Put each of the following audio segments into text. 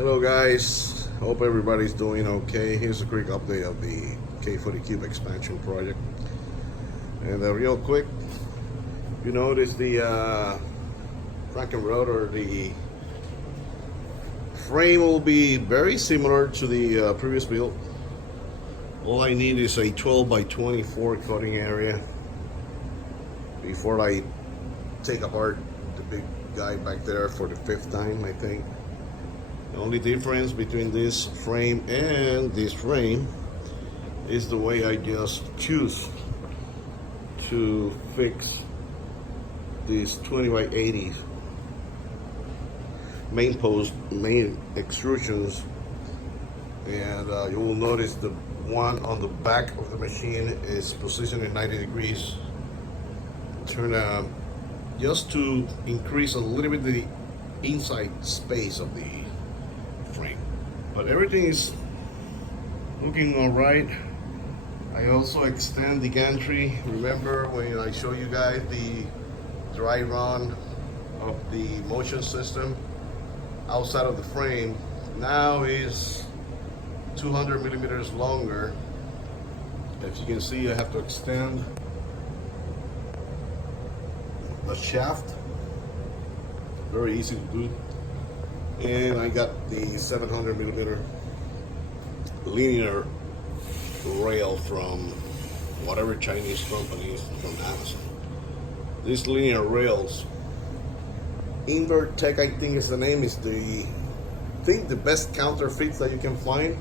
Hello guys, hope everybody's doing okay. Here's a quick update of the Co2 expansion project. And real quick, you notice the Franken rotor, the frame will be very similar to the previous build. All I need is a 12 by 24 cutting area before I take apart the big guy back there for the 5th time, I think. The only difference between this frame and this frame is the way I just choose to fix these 20 by 80 main extrusions. And you will notice the one on the back of the machine is positioned in 90 degrees. Turn just to increase a little bit the inside space of the frame, but everything is looking all right. I also extend the gantry. Remember when I show you guys the dry run of the motion system outside of the frame? Now is 200 millimeters longer. As you can see, I have to extend the shaft. Very easy to do. And I got the 700 millimeter linear rail from whatever Chinese companies from Amazon. These linear rails, Invert Tech, I think is the name, is the best counterfeits that you can find.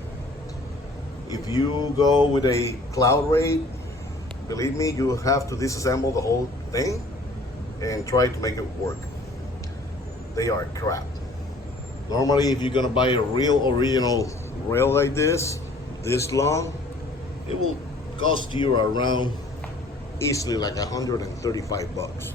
If you go with a cloud raid, believe me, you have to disassemble the whole thing and try to make it work. They are crap. Normally, if you're gonna buy a real original rail like this long, it will cost you around easily like 135 bucks.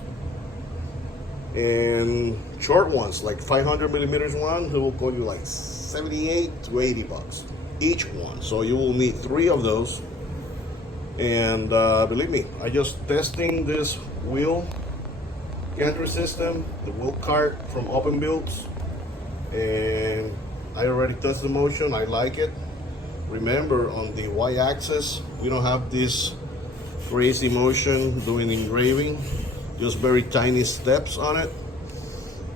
And short ones, like 500 millimeters one, it will cost you like 78 to 80 bucks each one. So you will need 3 of those. And believe me, I just testing this wheel gantry system, the wheel cart from Open Builds. And I already touched the motion. I like it. Remember, on the y-axis we don't have this crazy motion doing engraving, just very tiny steps on it,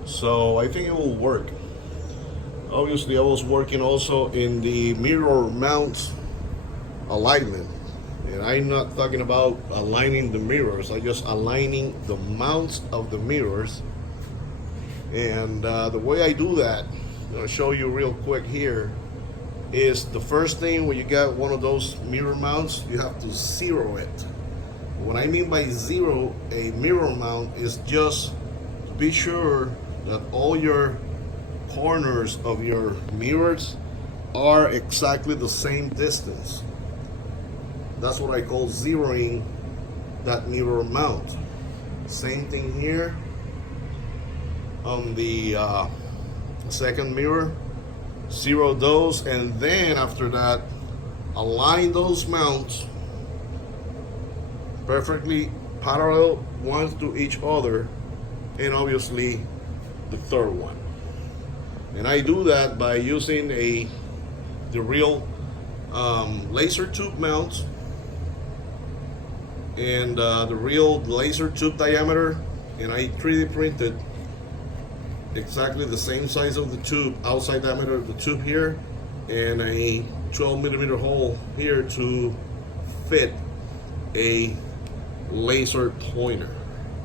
so I think it will work. Obviously I was working also in the mirror mount alignment, and I'm not talking about aligning the mirrors, I'm just aligning the mounts of the mirrors. And the way I do that, I'm going to show you real quick here, is the first thing when you got one of those mirror mounts, you have to zero it. What I mean by zero a mirror mount is just to be sure that all your corners of your mirrors are exactly the same distance. That's what I call zeroing that mirror mount. Same thing here on the second mirror, zero those, and then after that align those mounts perfectly parallel ones to each other, and obviously the third one. And I do that by using the real laser tube mounts and the real laser tube diameter, and I 3D printed exactly the same size of the tube, outside diameter of the tube here, and a 12 millimeter hole here to fit a laser pointer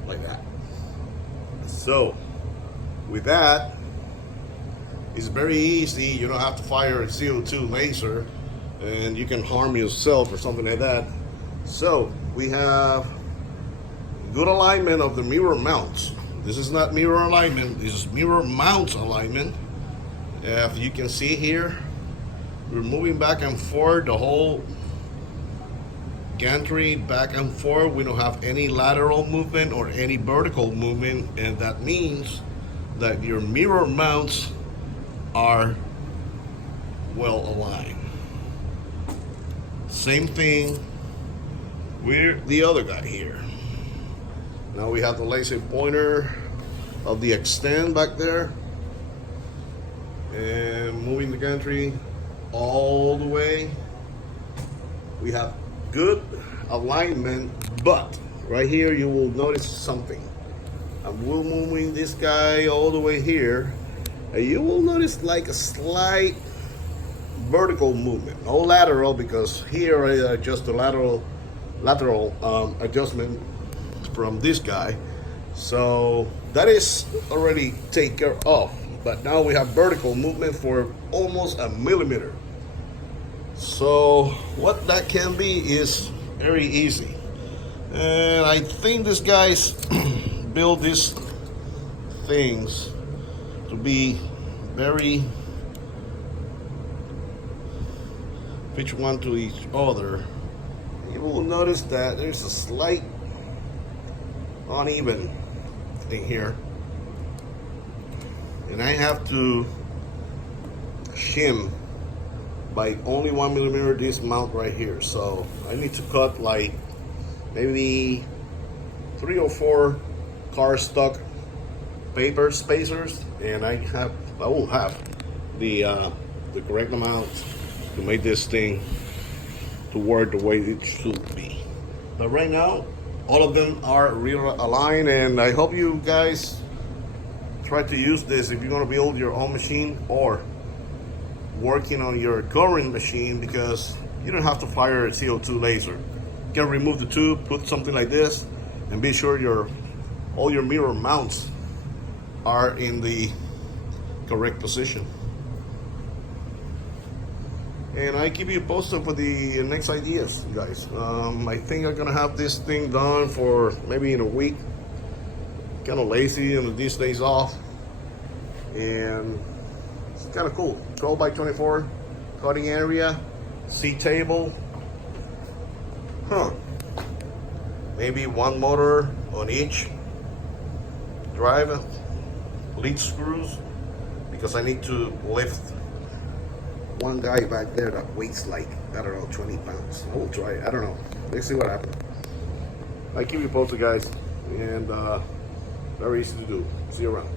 like that. So with that, it's very easy. You don't have to fire a CO2 laser and you can harm yourself or something like that. So we have good alignment of the mirror mounts. This is not mirror alignment, this is mirror mount alignment. If you can see here, we're moving back and forth, the whole gantry back and forth. We don't have any lateral movement or any vertical movement, and that means that your mirror mounts are well aligned. Same thing with the other guy here. Now we have the laser pointer of the extend back there, and moving the gantry all the way. We have good alignment, but right here you will notice something. I'm moving this guy all the way here, and you will notice like a slight vertical movement, no lateral, because here I adjust the lateral adjustment from this guy. So that is already taken care of. But now we have vertical movement for almost a millimeter. So what that can be is very easy. And I think these guys build these things to be very pitch one to each other. You will notice that there's a slight uneven thing here, and I have to shim by only 1 millimeter this mount right here. So I need to cut like maybe 3 or 4 cardstock paper spacers, and I will have the correct amount to make this thing to work the way it should be. But right now, all of them are real aligned, and I hope you guys try to use this if you're going to build your own machine or working on your current machine, because you don't have to fire a CO2 laser. You can remove the tube, put something like this, and be sure all your mirror mounts are in the correct position. And I keep you posted for the next ideas, you guys. I think I'm gonna have this thing done for maybe in a week. Kind of lazy on these days off, and it's kind of cool. 12 by 24 cutting area, C table. Maybe one motor on each drive, lead screws, because I need to lift one guy back there that weighs like, I don't know, 20 pounds. I will try it. I don't know. Let's see what happens. I keep you posted, guys, and very easy to do. See you around.